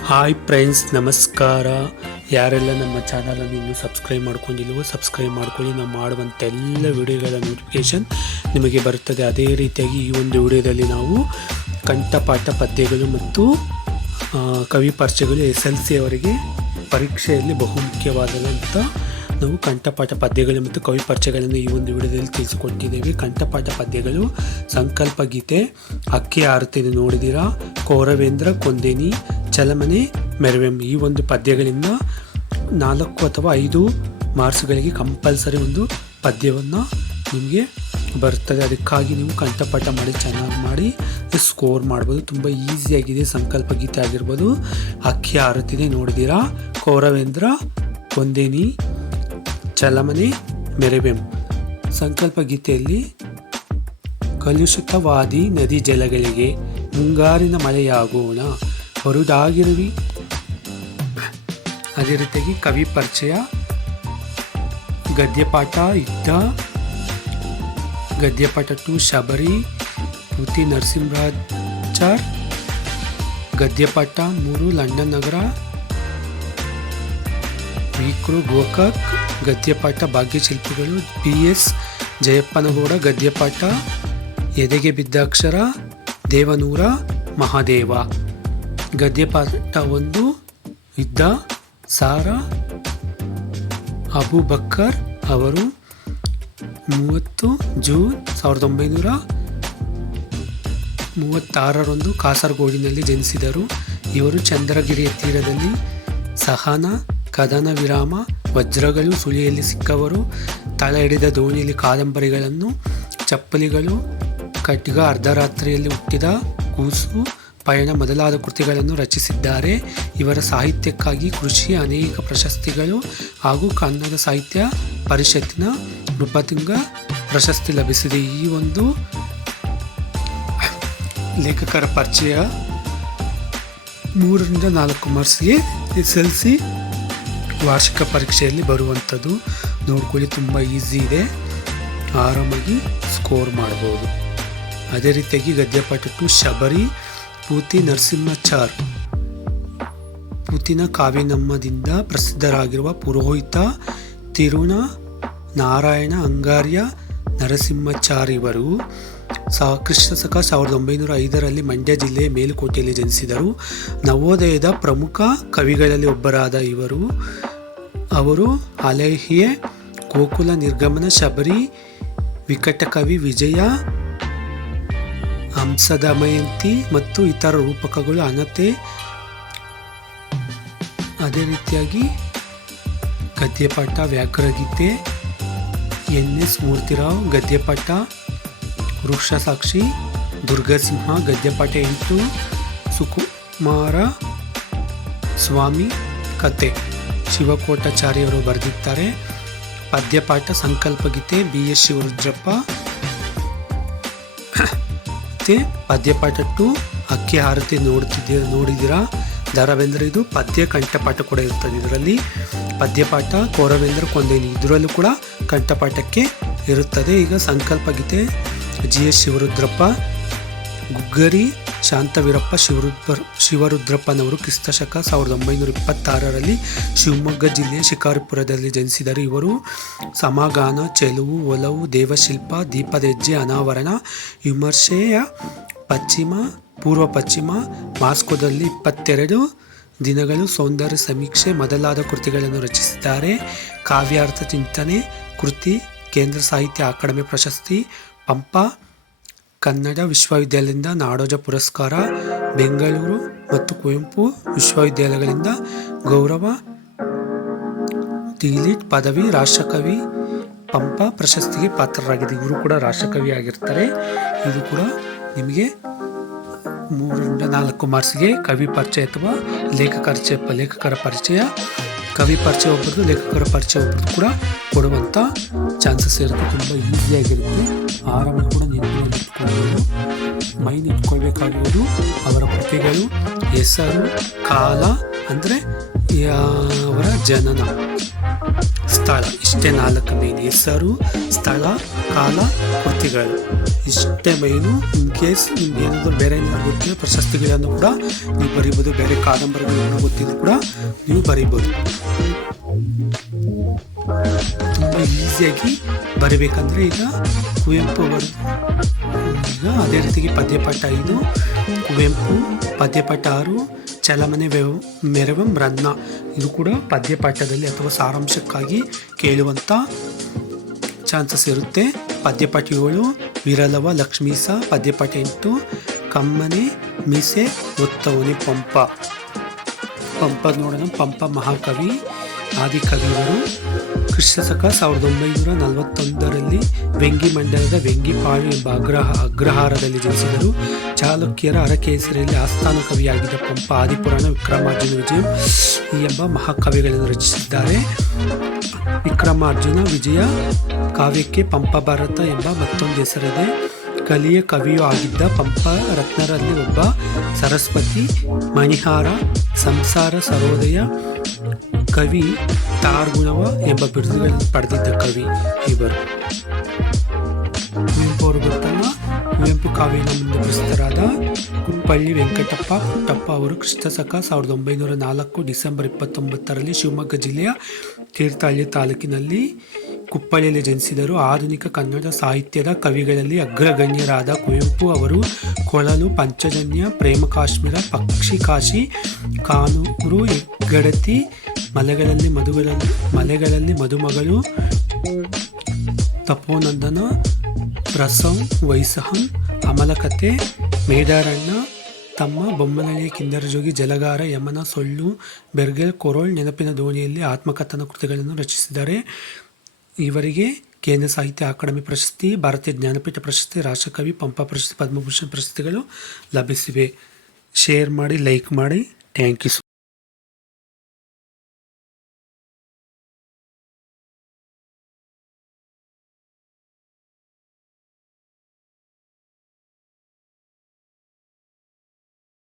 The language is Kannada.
ಹಾಯ್ ಫ್ರೆಂಡ್ಸ್ ನಮಸ್ಕಾರ. ಯಾರೆಲ್ಲ ನಮ್ಮ ಚಾನಲನ್ನು ಇನ್ನೂ ಸಬ್ಸ್ಕ್ರೈಬ್ ಮಾಡ್ಕೊಂಡಿಲ್ವೋ ಸಬ್ಸ್ಕ್ರೈಬ್ ಮಾಡ್ಕೊಳ್ಳಿ. ನಾವು ಮಾಡುವಂಥ ಎಲ್ಲ ವಿಡಿಯೋಗಳ ನೋಟಿಫಿಕೇಷನ್ ನಿಮಗೆ ಬರುತ್ತದೆ. ಅದೇ ರೀತಿಯಾಗಿ ಈ ಒಂದು ವಿಡಿಯೋದಲ್ಲಿ ನಾವು ಕಂಠಪಾಠ ಪದ್ಯಗಳು ಮತ್ತು ಕವಿ ಪರಿಚಯಗಳು ಎಸ್ ಎಲ್ ಸಿ ಅವರಿಗೆ ಪರೀಕ್ಷೆಯಲ್ಲಿ ಬಹುಮುಖ್ಯವಾದಂಥ ನಾವು ಕಂಠಪಾಠ ಪದ್ಯಗಳು ಮತ್ತು ಕವಿ ಪರಿಚಯಗಳನ್ನು ಈ ಒಂದು ವಿಡಿಯೋದಲ್ಲಿ ತಿಳಿಸಿಕೊಟ್ಟಿದ್ದೇವೆ. ಕಂಠಪಾಠ ಪದ್ಯಗಳು ಸಂಕಲ್ಪ ಗೀತೆ, ಅಕ್ಕಿ ಆರುತ್ತಿದೆ ನೋಡಿದಿರಾ, ಕೌರವೇಂದ್ರ, ಕೊಂದೇನಿ ಚಲಮನೆ ಮೆರವೆಂ ಈ ಒಂದು ಪದ್ಯಗಳಿಂದ ನಾಲ್ಕು ಅಥವಾ ಐದು ಮಾರ್ಕ್ಸ್ಗಳಿಗೆ ಕಂಪಲ್ಸರಿ ಒಂದು ಪದ್ಯವನ್ನು ನಿಮಗೆ ಬರ್ತದೆ. ಅದಕ್ಕಾಗಿ ನೀವು ಕಂಠಪಾಠ ಮಾಡಿ, ಚೆನ್ನಾಗಿ ಮಾಡಿ ಸ್ಕೋರ್ ಮಾಡ್ಬೋದು. ತುಂಬ ಈಸಿಯಾಗಿದೆ ಸಂಕಲ್ಪ ಗೀತೆ ಆಗಿರ್ಬೋದು. ಅಕ್ಕಿ ಆರತಿನೇ ನೋಡಿದಿರಾ? ಕೌರವೇಂದ್ರ ಕೊಂದೇನಿ ಚಲಮನೆ ಮೆರೆಬೆಂ ಸಂಕಲ್ಪ ಗೀತೆಯಲ್ಲಿ, ಕಲುಷಿತವಾದಿ ನದಿ ಜಲಗಳಿಗೆ ಮುಂಗಾರಿನ ಮಳೆಯಾಗೋಣ. ಹೊರದಾಗಿರುವಿ ಅದೇ ರೀತಿಯಾಗಿ ಕವಿ ಪರಿಚಯ. ಗದ್ಯಪಾಠ ಇದ್ದ. ಗದ್ಯಪಾಠ ಟು ಶಬರಿ ಪೂತಿ ನರಸಿಂಹರಾಚಾರ್ ಗದ್ಯಪಾಠ ಮೂರು ಲಂಡನ್ ನಗರ ವಿಕ್ರು ಗೋಕಾಕ್. ಗದ್ಯಪಾಠ ಭಾಗ್ಯಶಿಲ್ಪಿಗಳು ಬಿ ಎಸ್ ಜಯಪ್ಪನಗೌಡ. ಗದ್ಯಪಾಠ ಎದೆಗೆ ಬಿದ್ದಾಕ್ಷರ ದೇವನೂರ ಮಹಾದೇವ. ಗದ್ಯಪಾಠ ಒಂದು ಇದ್ದ ಸಾರ ಅಬುಬಕ್ಕರ್ ಅವರು ಮೂವತ್ತು ಜೂನ್ ಸಾವಿರದ ಒಂಬೈನೂರ ಮೂವತ್ತಾರರಂದು ಕಾಸರಗೋಡಿನಲ್ಲಿ ಜನಿಸಿದರು. ಇವರು ಚಂದ್ರಗಿರಿಯ ತೀರದಲ್ಲಿ ಸಹನ, ಕದನ ವಿರಾಮ, ವಜ್ರಗಳು ಸುಳಿಯಲ್ಲಿ ಸಿಕ್ಕವರು, ತಳ ಹಿಡಿದ ದೋಣಿಯಲ್ಲಿ ಕಾದಂಬರಿಗಳನ್ನು, ಚಪ್ಪಲಿಗಳು, ಕಟ್ಟಿಗ ಅರ್ಧರಾತ್ರಿಯಲ್ಲಿ ಹುಟ್ಟಿದ ಕೂಸು ಪಯಣ ಮೊದಲಾದ ಕೃತಿಗಳನ್ನು ರಚಿಸಿದ್ದಾರೆ. ಇವರ ಸಾಹಿತ್ಯಕ್ಕಾಗಿ ಕೃಷಿ ಅನೇಕ ಪ್ರಶಸ್ತಿಗಳು ಹಾಗೂ ಕನ್ನಡ ಸಾಹಿತ್ಯ ಪರಿಷತ್ತಿನ ನೃಪತುಂಗ ಪ್ರಶಸ್ತಿ ಲಭಿಸಿದೆ. ಈ ಒಂದು ಲೇಖಕರ ಪರಿಚಯ ಮೂರರಿಂದ ನಾಲ್ಕು ಮಾರ್ಕ್ಸ್ಗೆ ಎಸ್ ಎಲ್ ಸಿ ವಾರ್ಷಿಕ ಪರೀಕ್ಷೆಯಲ್ಲಿ ಬರುವಂಥದ್ದು. ನೋಡ್ಕೊಳ್ಳಿ, ತುಂಬ ಈಸಿ ಇದೆ. ಆರಾಮಾಗಿ ಸ್ಕೋರ್ ಮಾಡ್ಬೋದು. ಅದೇ ರೀತಿಯಾಗಿ ಗದ್ಯಪಾಠ ಟು ಶಬರಿ ಪೂತಿ ನರಸಿಂಹಚಾರ್ ಪೂತಿನ ಕಾವ್ಯನಮ್ಮದಿಂದ ಪ್ರಸಿದ್ಧರಾಗಿರುವ ಪುರೋಹಿತ ತಿರುಣ ನಾರಾಯಣ ಅಂಗಾರ್ಯ ನರಸಿಂಹಾಚಾರ್ ಇವರು ಸ ಕ್ರಿಸ್ತ ಶಕ ಸಾವಿರದ ಒಂಬೈನೂರ ಐದರಲ್ಲಿ ಮಂಡ್ಯ ಜಿಲ್ಲೆಯ ಮೇಲುಕೋಟೆಯಲ್ಲಿ ಜನಿಸಿದರು. ನವೋದಯದ ಪ್ರಮುಖ ಕವಿಗಳಲ್ಲಿ ಒಬ್ಬರಾದ ಇವರು. ಅವರು ಅಲೇಹಿಯೇ ಗೋಕುಲ ನಿರ್ಗಮನ ಶಬರಿ, ವಿಕಟಕವಿ ವಿಜಯ ಹಂಸದಮಯಂತಿ ಮತ್ತು ಇತರ ರೂಪಕಗಳು ಅನತೆ. ಅದೇ ರೀತಿಯಾಗಿ ಗದ್ಯಪಾಠ, ವ್ಯಾಘ್ರಗೀತೆ, ಎನ್ ಎಸ್ ಮೂರ್ತಿರಾವ್ ಗದ್ಯಪಾಠ, ವೃಕ್ಷಸಾಕ್ಷಿ, ದುರ್ಗಸಿಂಹ ಗದ್ಯಪಾಠ ಎಂಟು, ಸುಕುಮಾರ ಸ್ವಾಮಿ ಕತೆ. ಶಿವಕೋಟಾಚಾರ್ಯರು ಬರೆದಿದ್ದಾರೆ. ಪದ್ಯಪಾಠ, ಸಂಕಲ್ಪಗೀತೆ, ಬಿ ಎಸ್ ಶಿವರುದ್ರಪ್ಪ ಮತ್ತೆ ಪದ್ಯಪಾಠ ಟು, ಅಕ್ಕಿ ಆರತಿ ನೋಡ್ತಿದ್ದೀರ ನೋಡಿದ್ದೀರಾ? ದಾರವೇಂದ್ರ ಇದು ಪದ್ಯ ಕಂಠಪಾಠ ಕೂಡ ಇರ್ತದೆ. ಇದರಲ್ಲಿ ಪದ್ಯಪಾಠ, ಕೋರವೇಂದ್ರ, ಕೊಂದೇನಿ. ಇದರಲ್ಲೂ ಕೂಡ ಕಂಠಪಾಠಕ್ಕೆ ಇರುತ್ತದೆ. ಈಗ ಸಂಕಲ್ಪ ಗೀತೆ, ಜಿ ಎಸ್ ಶಿವರುದ್ರಪ್ಪ, ಗುಗ್ಗರಿ ಶಾಂತವೀರಪ್ಪ ಶಿವರುದ್ರ ಶಿವರುದ್ರಪ್ಪನವರು ಕ್ರಿಸ್ತಶಕ ಸಾವಿರದ ಒಂಬೈನೂರ ಇಪ್ಪತ್ತಾರರಲ್ಲಿ ಶಿವಮೊಗ್ಗ ಜಿಲ್ಲೆಯ ಶಿಕಾರಿಪುರದಲ್ಲಿ ಜನಿಸಿದರು. ಇವರು ಸಮಾಗಾನ, ಚೆಲುವು, ಒಲವು, ದೇವಶಿಲ್ಪ ದೀಪದ ಹೆಜ್ಜೆ ಅನಾವರಣ, ವಿಮರ್ಶೆಯ ಪಶ್ಚಿಮ, ಪೂರ್ವ ಪಶ್ಚಿಮ, ಮಾಸ್ಕೋದಲ್ಲಿ ಇಪ್ಪತ್ತೆರಡು ದಿನಗಳು ಸೌಂದರ್ಯ ಸಮೀಕ್ಷೆ ಮೊದಲಾದ ಕೃತಿಗಳನ್ನು ರಚಿಸಿದ್ದಾರೆ. ಕಾವ್ಯಾರ್ಥ ಚಿಂತನೆ, ಕೃತಿ, ಕೇಂದ್ರ ಸಾಹಿತ್ಯ ಅಕಾಡೆಮಿ ಪ್ರಶಸ್ತಿ, ಪಂಪ ಕನ್ನಡ ವಿಶ್ವವಿದ್ಯಾಲಯದಿಂದ ನಾಡೋಜ ಪುರಸ್ಕಾರ, ಬೆಂಗಳೂರು ಮತ್ತು ಕುವೆಂಪು ವಿಶ್ವವಿದ್ಯಾಲಯಗಳಿಂದ ಗೌರವ ಡಿಲಿಟ್ ಪದವಿ, ರಾಷ್ಟ್ರಕವಿ ಪಂಪ ಪ್ರಶಸ್ತಿಗೆ ಪಾತ್ರರಾಗಿದೆ ಇವರು ಕೂಡ ರಾಷ್ಟ್ರಕವಿ ಆಗಿರ್ತಾರೆ. ಇದು ಕೂಡ ನಿಮಗೆ ಮೂರರಿಂದ ನಾಲ್ಕು ಮಾರ್ಕ್ಸ್ಗೆ ಕವಿ ಪರಿಚಯ ಅಥವಾ ಲೇಖಕರ ಲೇಖಕರ ಪರಿಚಯ, ಕವಿ ಪರಿಚಯ ಒಬ್ಬರದು ಲೇಖಕರ ಪರಿಚಯ ಒಬ್ಬರದು ಕೂಡ ಕೊಡುವಂಥ ಚಾನ್ಸಸ್ ಇರುತ್ತೆ. ತುಂಬ ಈಸಿಯಾಗಿರುತ್ತೆ ಆರಾಮಾಗಿ ಕೂಡ ನೆನಪಿನಲ್ಲಿ ಮೈ ಮೈನ್ ಇಟ್ಕೊಳ್ಬೇಕಾಗಿರೋದು ಅವರ ಕೃತಿಗಳು, ಹೆಸರು, ಕಾಲ ಅಂದರೆ ಅವರ ಜನನ. ಸ್ಥಳ. ಇಷ್ಟೇ ನಾಲ್ಕು ಮೇನ್ ಹೆಸರು, ಸ್ಥಳ, ಕಾಲ, ಕೃತಿಗಳು. ಇಷ್ಟೇ ಮೈನು ಇನ್ ಕೇಸ್ ನಿಮ್ಗೆ ಏನಾದರೂ ಬೇರೆ ಏನಾದ್ರು ಪ್ರಶಸ್ತಿಗಳನ್ನು ಕೂಡ ನೀವು ಬರಿಬೋದು. ಬೇರೆ ಕಾದಂಬರಿಗಳನ್ನು ಗೊತ್ತಿದ್ರು ಕೂಡ ನೀವು ಬರಿಬೋದು. ತುಂಬ ಈಸಿಯಾಗಿ ಬರಬೇಕಂದ್ರೆ ಈಗ ಕುವೆಂಪು ಈಗ ಅದೇ ರೀತಿಗೆ ಪದ್ಯಪಾಠ ಐದು, ಕುವೆಂಪು, ಪದ್ಯಪಾಠ ಆರು, ಚಲಮನೆ ವ್ಯವ ಮೆರವಂ ರನ್ನ ಇದು ಕೂಡ ಪದ್ಯಪಾಠದಲ್ಲಿ ಅಥವಾ ಸಾರಾಂಶಕ್ಕಾಗಿ ಕೇಳುವಂಥ ಚಾನ್ಸಸ್ ಇರುತ್ತೆ. ಪದ್ಯಪಾಠ ಏಳು, ವಿರಲವ, ಲಕ್ಷ್ಮೀಸ, ಪದ್ಯಪಾಠ ಎಂಟು, ಕಮ್ಮನೆ, ಮೀಸೆ, ಒತ್ತವನಿ ಪಂಪ. ಪಂಪ ನೋಡೋಣ, ಪಂಪ ಮಹಾಕವಿ. ಆದಿಕವಿಯವರು ಕ್ರಿಸ್ತಕ ಸಾವಿರದ ಒಂಬೈನೂರ ನಲವತ್ತೊಂದರಲ್ಲಿ ವೆಂಗಿ ಮಂಡಲದ ವೆಂಗಿಪಾಳು ಎಂಬ ಅಗ್ರಹ ಅಗ್ರಹಾರದಲ್ಲಿ ಜನಿಸಿದರು. ಚಾಲುಕ್ಯರ ಅರಕೇಸರಿಯಲ್ಲಿ ಆಸ್ಥಾನ ಕವಿಯಾಗಿದ್ದ ಪಂಪ ಆದಿಪುರಾಣ ವಿಕ್ರಮಾರ್ಜುನ ವಿಜಯ ಎಂಬ ಮಹಾಕವಿಗಳನ್ನು ರಚಿಸಿದ್ದಾರೆ. ವಿಕ್ರಮಾರ್ಜುನ ವಿಜಯ ಕಾವ್ಯಕ್ಕೆ ಪಂಪ ಭಾರತ ಎಂಬ ಮತ್ತೊಂದು ಹೆಸರಿದೆ. ಕಲಿಯ ಕವಿಯೂ ಆಗಿದ್ದ ಪಂಪ ರತ್ನರಲ್ಲಿ ಒಬ್ಬ ಸರಸ್ವತಿ ಮಣಿಹಾರ, ಸಂಸಾರ ಸರೋದಯ ಕವಿ ತಾರ್ಗುಣವ ಎಂಬ ಬಿರುದುಗಳನ್ನು ಪಡೆದಿದ್ದ ಕವಿ ಇವರು. ಕುವೆಂಪು ಅವರು ಗೊತ್ತಲ್ಲ ಕುವೆಂಪು ಕಾವ್ಯನ ಮುಂದೆ ಪ್ರಸಿದ್ಧರಾದ ಕುಪ್ಪಳ್ಳಿ ವೆಂಕಟಪ್ಪ ಪುಟ್ಟಪ್ಪ ಅವರು ಕ್ರಿಸ್ತಶಕ ಸಾವಿರದ ಒಂಬೈನೂರ ನಾಲ್ಕು ಡಿಸೆಂಬರ್ ಇಪ್ಪತ್ತೊಂಬತ್ತರಲ್ಲಿ ಶಿವಮೊಗ್ಗ ಜಿಲ್ಲೆಯ ತೀರ್ಥಹಳ್ಳಿ ತಾಲೂಕಿನಲ್ಲಿ ಕುಪ್ಪಳ್ಳಿಯಲ್ಲಿ ಜನಿಸಿದರು ಆಧುನಿಕ ಕನ್ನಡ ಸಾಹಿತ್ಯದ ಕವಿಗಳಲ್ಲಿ ಅಗ್ರಗಣ್ಯರಾದ ಕುವೆಂಪು ಅವರು ಕೊಳಲು, ಪಂಚಜನ್ಯ, ಪ್ರೇಮ ಕಾಶ್ಮೀರ, ಪಕ್ಷಿ ಕಾಶಿ, ಕಾನೂರು, ಹೆಗ್ಗಡತಿ ಮಲೆಗಳಲ್ಲಿ ಮಧುಗಳಲ್ಲಿ ಮಲೆಗಳಲ್ಲಿ ಮದುಮಗಳು ತಪೋನಂದನ, ರಸಂ, ವೈಸಹಂ, ಅಮಲಕತೆ ಮೇದಾರಣ್ಣ ತಮ್ಮ ಬೊಮ್ಮನಳ್ಳಿಯ ಕಿಂದರಜೋಗಿ ಜಲಗಾರ, ಯಮನ, ಸೊಳ್ಳು, ಬೆರ್ಗೆಲ್, ಕೊರೋಳ್ ನೆನಪಿನ ದೋಣಿಯಲ್ಲಿ ಆತ್ಮಕಥನ ಕೃತಿಗಳನ್ನು ರಚಿಸಿದ್ದಾರೆ ಇವರಿಗೆ ಕೇಂದ್ರ ಸಾಹಿತ್ಯ ಅಕಾಡೆಮಿ ಪ್ರಶಸ್ತಿ, ಭಾರತೀಯ ಜ್ಞಾನಪೀಠ ಪ್ರಶಸ್ತಿ, ರಾಷ್ಟ್ರಕವಿ, ಪಂಪ ಪ್ರಶಸ್ತಿ, ಪದ್ಮಭೂಷಣ ಪ್ರಶಸ್ತಿಗಳು ಲಭಿಸಿವೆ. ಶೇರ್ ಮಾಡಿ, ಲೈಕ್ ಮಾಡಿ. Thank you